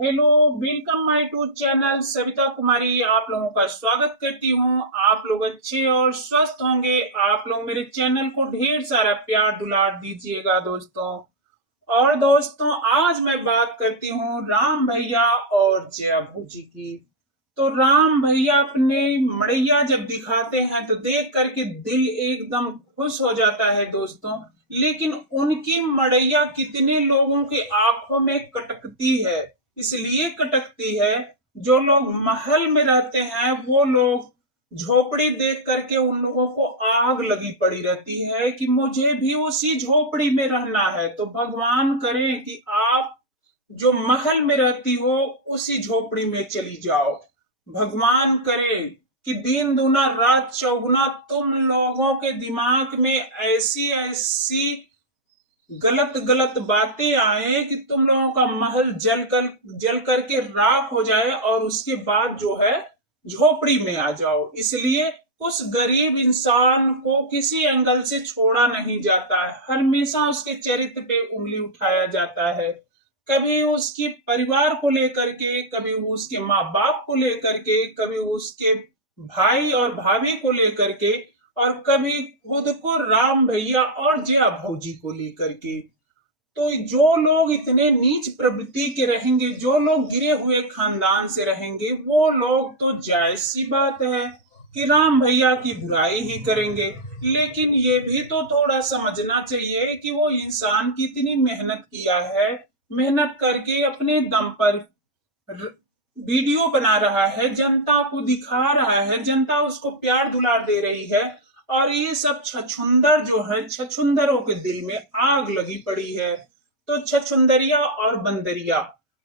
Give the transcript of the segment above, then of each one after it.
Hello, welcome my to channel Savita Kumari. आप लोगों का स्वागत करती हूँ। आप लोग अच्छे और स्वस्थ होंगे। आप लोग मेरे चैनल को ढेर सारा प्यार दुलार दीजिएगा दोस्तों। और दोस्तों, आज मैं बात करती हूँ राम भैया और जया भूजी की। तो राम भैया अपने मड़ैया जब दिखाते हैं तो देख करके दिल एकदम खुश हो जाता है दोस्तों। लेकिन उनकी मड़ैया कितने लोगों के आंखों में कटकती है। इसलिए कटकती है, जो लोग महल में रहते हैं वो लोग झोपड़ी देख करके उन लोगों को आग लगी पड़ी रहती है कि मुझे भी उसी झोपड़ी में रहना है। तो भगवान करे कि आप जो महल में रहती हो उसी झोपड़ी में चली जाओ। भगवान करे कि दिन दूना रात चौगुना तुम लोगों के दिमाग में ऐसी ऐसी गलत गलत बातें आए कि तुम लोगों का महल जल करके राख हो जाए और उसके बाद जो है झोपड़ी में आ जाओ। इसलिए उस गरीब इंसान को किसी एंगल से छोड़ा नहीं जाता है, हमेशा उसके चरित्र पे उंगली उठाया जाता है। कभी उसके परिवार को लेकर के, कभी उसके माँ बाप को लेकर के, कभी उसके भाई और भाभी को लेकर के, और कभी खुद को राम भैया और जया भौजी को लेकर के। तो जो लोग इतने नीच प्रवृत्ति के रहेंगे, जो लोग गिरे हुए खानदान से रहेंगे, वो लोग तो जायज सी बात है कि राम भैया की बुराई ही करेंगे। लेकिन ये भी तो थोड़ा समझना चाहिए कि वो इंसान कितनी मेहनत किया है। मेहनत करके अपने दम पर वीडियो बना रहा है, जनता को दिखा रहा है, जनता उसको प्यार दुलार दे रही है। और ये सब छछुंदर जो है, छछुंदरों के दिल में आग लगी पड़ी है। तो छछुंदरिया और बंदरिया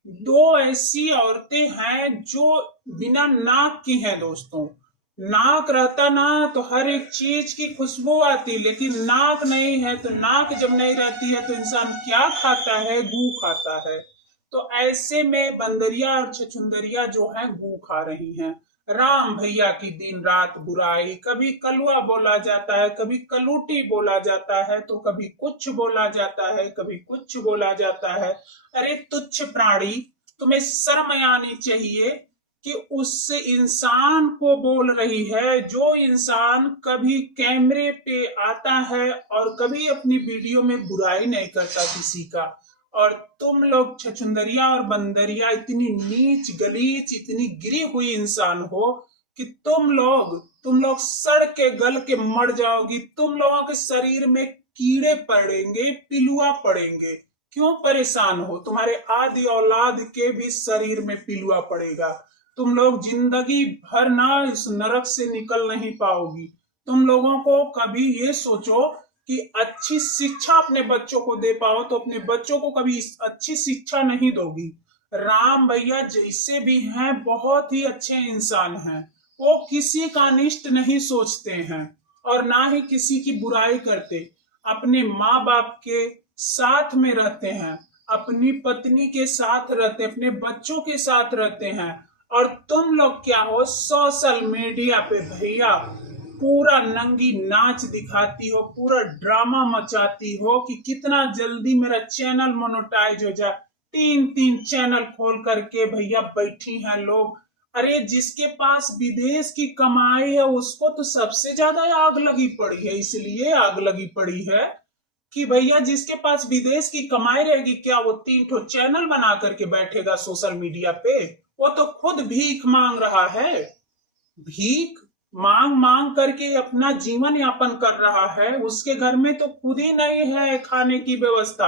दो ऐसी औरतें हैं जो बिना नाक की हैं दोस्तों। नाक रहता ना तो हर एक चीज की खुशबू आती, लेकिन नाक नहीं है तो नाक जब नहीं रहती है तो इंसान क्या खाता है? गू खाता है। तो ऐसे में बंदरिया और छछुंदरिया जो है गू खा रही हैं। राम भैया की दिन रात बुराई, कभी कलुआ बोला जाता है, कभी कलूटी बोला जाता है, तो कभी कुछ बोला जाता है, कभी कुछ बोला जाता है। अरे तुच्छ प्राणी, तुम्हें शर्म आनी चाहिए कि उस इंसान को बोल रही है, जो इंसान कभी कैमरे पे आता है और कभी अपनी वीडियो में बुराई नहीं करता किसी का। और तुम लोग छछुंदरिया और बंदरिया इतनी नीच गलीच, इतनी गिरी हुई इंसान हो कि तुम लोग सड़ के गल के मर जाओगी। तुम लोगों के शरीर में कीड़े पड़ेंगे, पिलुआ पड़ेंगे। क्यों परेशान हो? तुम्हारे आदि औलाद के भी शरीर में पिलुआ पड़ेगा। तुम लोग जिंदगी भर ना इस नरक से निकल नहीं पाओगी। तुम लोगों को कभी ये सोचो कि अच्छी शिक्षा अपने बच्चों को दे पाओ, तो अपने बच्चों को कभी अच्छी शिक्षा नहीं दोगी। राम भैया जैसे भी हैं बहुत ही अच्छे इंसान हैं। वो किसी का अनिष्ट नहीं सोचते हैं और ना ही किसी की बुराई करते। अपने माँ बाप के साथ में रहते हैं, अपनी पत्नी के साथ रहते, अपने बच्चों के साथ रहते हैं। और तुम लोग क्या हो? सोशल मीडिया पे भैया पूरा नंगी नाच दिखाती हो, पूरा ड्रामा मचाती हो कि कितना जल्दी मेरा चैनल मोनेटाइज हो जाए। तीन तीन चैनल खोल करके भैया बैठी हैं लोग। अरे जिसके पास विदेश की कमाई है उसको तो सबसे ज्यादा आग लगी पड़ी है। इसलिए आग लगी पड़ी है कि भैया जिसके पास विदेश की कमाई रहेगी, क्या वो तीन ठो चैनल बना करके बैठेगा सोशल मीडिया पे? वो तो खुद भीख मांग रहा है। भीख मांग मांग करके अपना जीवन यापन कर रहा है। उसके घर में तो खुद ही नहीं है खाने की व्यवस्था।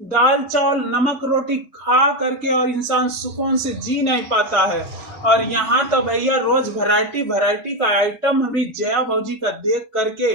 दाल चावल नमक रोटी खा करके और इंसान सुकून से जी नहीं पाता है। और यहाँ तो भैया रोज वैरायटी वैरायटी का आइटम हमारी जया भौजी का देख करके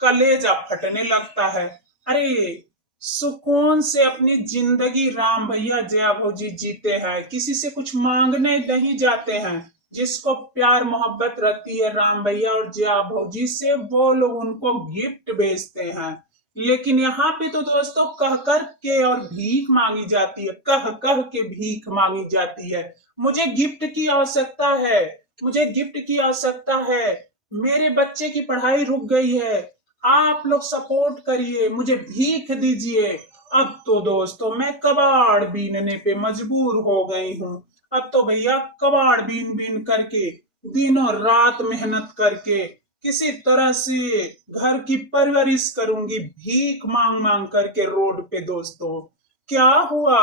कलेजा फटने लगता है। अरे सुकून से अपनी जिंदगी राम भैया जया भौजी जीते हैं, किसी से कुछ मांगने नहीं जाते हैं। जिसको प्यार मोहब्बत रहती है राम भैया और जया भौजी से, वो लोग उनको गिफ्ट भेजते हैं। लेकिन यहाँ पे तो दोस्तों कह कर के और भीख मांगी जाती है, कह कह के भीख मांगी जाती है। मुझे गिफ्ट की आवश्यकता है, मुझे गिफ्ट की आवश्यकता है, मेरे बच्चे की पढ़ाई रुक गई है, आप लोग सपोर्ट करिए, मुझे भीख दीजिए। अब तो दोस्तों मैं कबाड़ बीनने पे मजबूर हो गई हूँ। अब तो भैया कबाड़ बीन बीन करके दिनों रात मेहनत करके किसी तरह से घर की परवरिश करूंगी, भीख मांग मांग करके रोड पे दोस्तों। क्या हुआ?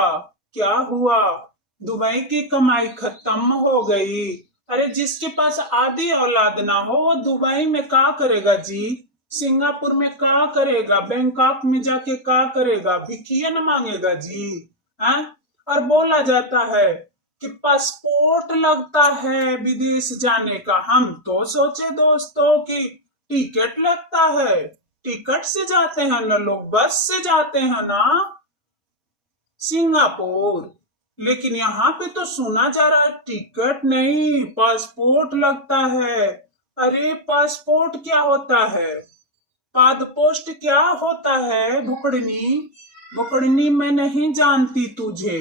क्या हुआ? दुबई की कमाई खत्म हो गई। अरे जिसके पास आधी औलाद ना हो वो दुबई में क्या करेगा जी? सिंगापुर में क्या करेगा? बैंकॉक में जाके क्या करेगा? भिखिया न मांगेगा जी? हैं? और बोला जाता है कि पासपोर्ट लगता है विदेश जाने का। हम तो सोचे दोस्तों कि टिकट लगता है, टिकट से जाते हैं ना लोग, बस से जाते हैं ना सिंगापुर। लेकिन यहाँ पे तो सुना जा रहा है टिकट नहीं, पासपोर्ट लगता है। अरे पासपोर्ट क्या होता है? पाद पोस्ट क्या होता है? भुकड़नी, भुकड़नी मैं नहीं जानती तुझे,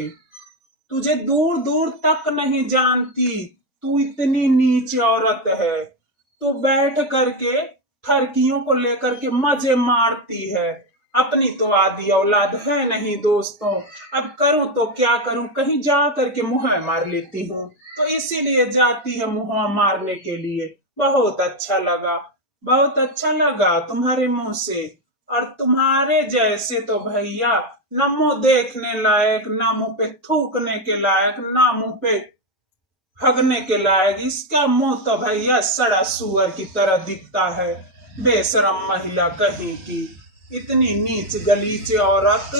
तुझे दूर दूर तक नहीं जानती। तू इतनी नीच औरत है। तो बैठ करके ठरकियों को लेकर के मजे मारती है। अपनी तो आधी औलाद है नहीं दोस्तों। अब करूं तो क्या करूं, कहीं जा करके मुंह मार लेती हूँ। तो इसीलिए जाती है मुंह मारने के लिए। बहुत अच्छा लगा, बहुत अच्छा लगा तुम्हारे मुंह से। और तुम्हारे जैसे तो भैया ना मुंह देखने लायक, ना मुंह पे थूकने के लायक, ना मुंह पे हगने के लायक। इसका मुंह तो भैया सड़ा सुअर की तरह दिखता है। बेशरम महिला कहीं की, इतनी नीच गलीच औरत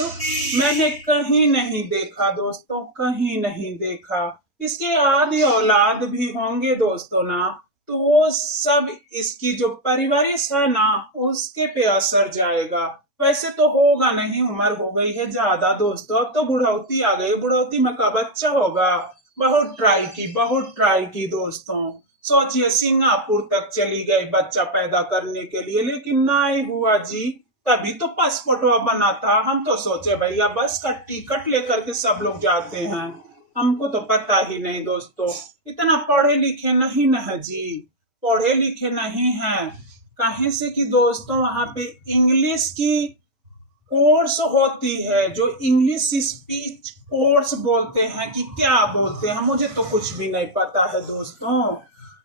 मैंने कहीं नहीं देखा दोस्तों, कहीं नहीं देखा। इसके आदि औलाद भी होंगे दोस्तों ना, तो वो सब इसकी जो परिवारिश है ना उसके पे असर जाएगा। वैसे तो होगा नहीं, उम्र हो गई है ज्यादा दोस्तों, अब तो बुढ़ौती आ गई, बुढ़ौती में का बच्चा होगा। बहुत ट्राई की, बहुत ट्राई की दोस्तों। सोचिए सिंगापुर तक चली गई बच्चा पैदा करने के लिए, लेकिन नहीं हुआ जी। तभी तो पासपोर्ट बना था। हम तो सोचे भैया बस का टिकट लेकर के सब लोग जाते हैं। हमको तो पता ही नहीं दोस्तों, इतना पढ़े लिखे नहीं न है जी, पढ़े लिखे नहीं है। कहीं से कि दोस्तों वहां पे इंग्लिश की कोर्स होती है, जो इंग्लिश स्पीच कोर्स बोलते हैं कि क्या बोलते हैं, मुझे तो कुछ भी नहीं पता है दोस्तों।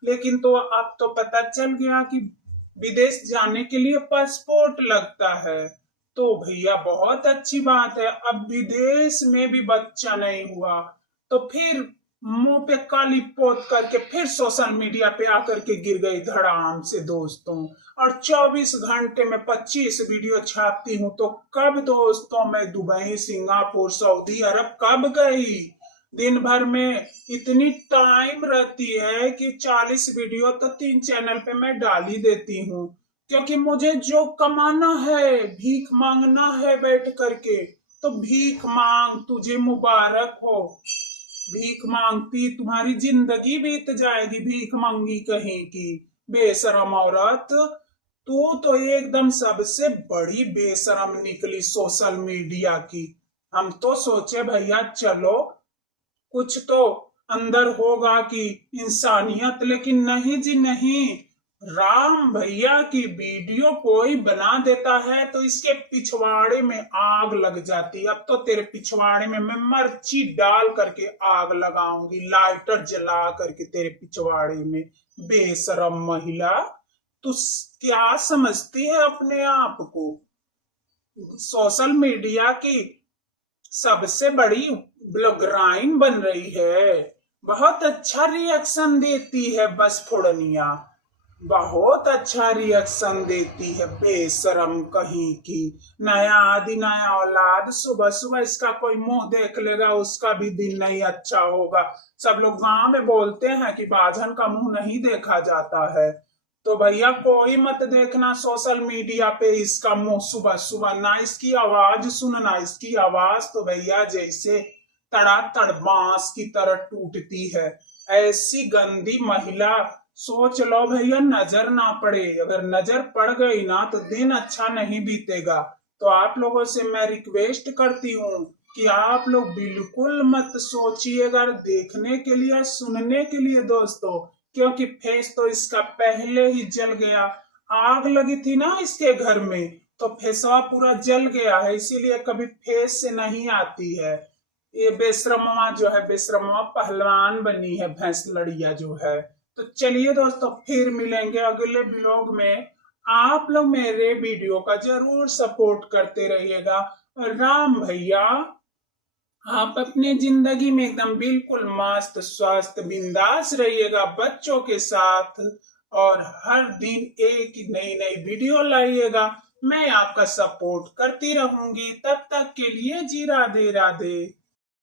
लेकिन तो अब तो पता चल गया कि विदेश जाने के लिए पासपोर्ट लगता है। तो भैया बहुत अच्छी बात है। अब विदेश में भी बच्चा नहीं हुआ तो फिर मुंह पे काली पोत करके फिर सोशल मीडिया पे आकर के गिर गई धड़ाम से दोस्तों। और 24 घंटे में 25 वीडियो छापती हूँ, तो कब दोस्तों मैं दुबई, सिंगापुर, सऊदी अरब कब गई? दिन भर में इतनी टाइम रहती है कि 40 वीडियो तो 3 चैनल पे मैं डाल ही देती हूँ। क्योंकि मुझे जो कमाना है, भीख मांगना है बैठ करके, तो भीख मांग, तुझे मुबारक हो। भीख मांगती तुम्हारी जिंदगी बीत जाएगी, भीख मांगी कहीं की। बेशरम औरत, तू तो एकदम सबसे बड़ी बेशरम निकली सोशल मीडिया की। हम तो सोचे भैया चलो कुछ तो अंदर होगा कि इंसानियत, लेकिन नहीं जी नहीं। राम भैया की वीडियो कोई बना देता है तो इसके पिछवाड़े में आग लग जाती है। अब तो तेरे पिछवाड़े में मैं मर्ची डाल करके आग लगाऊंगी, लाइटर जला करके तेरे पिछवाड़े में। बेशरम महिला, तू क्या समझती है अपने आप को? सोशल मीडिया की सबसे बड़ी ब्लॉगराइन बन रही है। बहुत अच्छा रिएक्शन देती है बस फोड़निया, बहुत अच्छा रिएक्शन देती है। बेशरम कहीं की, नया आदि नया औलाद, सुबह सुबह इसका कोई मुंह देख लेगा उसका भी दिन नहीं अच्छा होगा। सब लोग गांव में बोलते हैं कि बाझन का मुंह नहीं देखा जाता है। तो भैया कोई मत देखना सोशल मीडिया पे इसका मुंह सुबह सुबह, ना इसकी आवाज सुनना। इसकी आवाज तो भैया जैसे तड़ातड़ बांस की तरह टूटती है। ऐसी गंदी महिला, सोच लो भैया नजर ना पड़े। अगर नजर पड़ गई ना तो दिन अच्छा नहीं बीतेगा। तो आप लोगों से मैं रिक्वेस्ट करती हूँ कि आप लोग बिल्कुल मत सोचिएगा देखने के लिए, सुनने के लिए दोस्तों। क्योंकि फेस तो इसका पहले ही जल गया, आग लगी थी ना इसके घर में, तो फेसवा पूरा जल गया है, इसीलिए कभी फेस से नहीं आती है। ये बेशरमवा जो है, बेशरमवा पहलवान बनी है भैंस लड़िया जो है। तो चलिए दोस्तों, फिर मिलेंगे अगले ब्लॉग में। आप लोग मेरे वीडियो का जरूर सपोर्ट करते रहिएगा। और राम भैया, आप अपने जिंदगी में एकदम बिल्कुल मस्त स्वस्थ बिंदास रहिएगा बच्चों के साथ। और हर दिन एक नई नई वीडियो लाइएगा। मैं आपका सपोर्ट करती रहूंगी। तब तक के लिए जी राधे राधे।